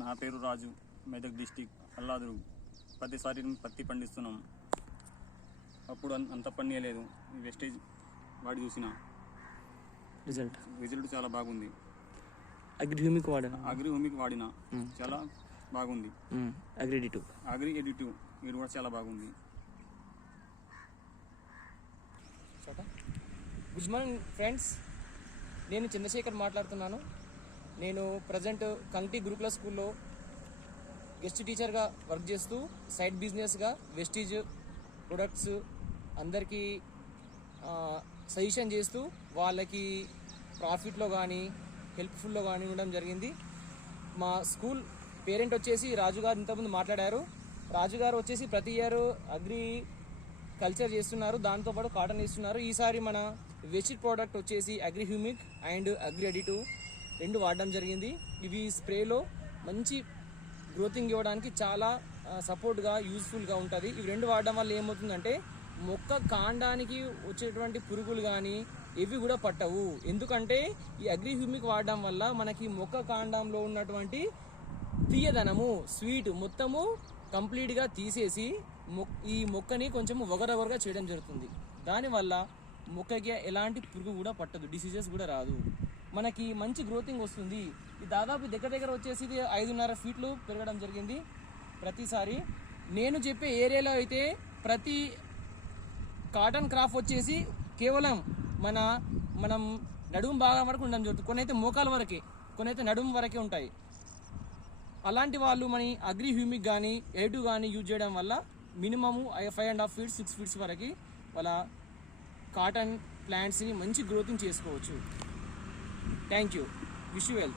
నా పేరు రాజు, మెదక్ డిస్టిక్ అల్లాదురు. ప్రతిసారి పత్తి పండిస్తున్నాం. అప్పుడు అంత పండియలేదు. వెస్టేజ్ వాడి చూసిన రిజల్ట్ చాలా బాగుంది. అగ్రిహ్యూమిక్ వాడిన చాలా బాగుంది. అగ్రి ఎడిటివ్ ఇది కూడా చాలా బాగుంది. గుడ్ మార్నింగ్ ఫ్రెండ్స్, నేను చంద్రశేఖర్ మాట్లాడుతున్నాను. నేను ప్రజెంట్ కంటి గురుకుల స్కూల్లో గెస్ట్ టీచర్గా వర్క్ చేస్తూ సైడ్ బిజినెస్గా వెస్టీజ్ ప్రొడక్ట్స్ అందరికీ సజెషన్ చేస్తూ వాళ్ళకి ప్రాఫిట్లో కానీ హెల్ప్ఫుల్లో కానీ ఉండడం జరిగింది. మా స్కూల్ పేరెంట్ వచ్చేసి రాజుగారు, ఇంతకుముందు మాట్లాడారు. రాజుగారు వచ్చేసి ప్రతి ఇయర్ అగ్రి కల్చర్ చేస్తున్నారు, దాంతోపాటు కాటన్ ఇస్తున్నారు. ఈసారి మన వెస్టీజ్ ప్రోడక్ట్ వచ్చేసి అగ్రిహ్యూమిక్ అండ్ అగ్రి ఎడిటివ్ 2 వాడడం జరిగింది. ఇవి స్ప్రేలో మంచి గ్రోతింగ్ ఇవ్వడానికి చాలా సపోర్ట్గా యూజ్ఫుల్గా ఉంటుంది. ఇవి 2 వాడడం వల్ల ఏమవుతుందంటే మొక్క కాండానికి వచ్చేటువంటి పురుగులు కానీ ఇవి కూడా పట్టవు. ఎందుకంటే ఈ అగ్రిహ్యూమిక్ వాడడం వల్ల మనకి మొక్క కాండంలో ఉన్నటువంటి తీయదనము, స్వీట్ మొత్తము కంప్లీట్గా తీసేసి ఈ మొక్కని కొంచెం ఒగరొగరగా చేయడం జరుగుతుంది. దానివల్ల మొక్కకి ఎలాంటి పురుగు కూడా పట్టదు, డిసీజెస్ కూడా రాదు, మనకి మంచి గ్రోతింగ్ వస్తుంది. ఇది దాదాపు దగ్గర వచ్చేసి 5.5 ఫీట్లు పెరగడం జరిగింది ప్రతిసారి. నేను చెప్పే ఏరియాలో అయితే ప్రతి కాటన్ క్రాప్ వచ్చేసి కేవలం మనం నడుము భాగం వరకు ఉండడం జరుగుతుంది. కొన్ని అయితే మోకాల వరకే, కొన్ని అయితే నడుము వరకే ఉంటాయి. అలాంటి వాళ్ళు మన అగ్రిహ్యూమిక్ కానీ ఎడిటివ్ కానీ యూజ్ చేయడం వల్ల మినిమము 5.5 ఫీట్స్ 6 ఫీట్స్ వరకు వాళ్ళ కాటన్ ప్లాంట్స్ని మంచి గ్రోతింగ్ చేసుకోవచ్చు. Thank you. Wish you well.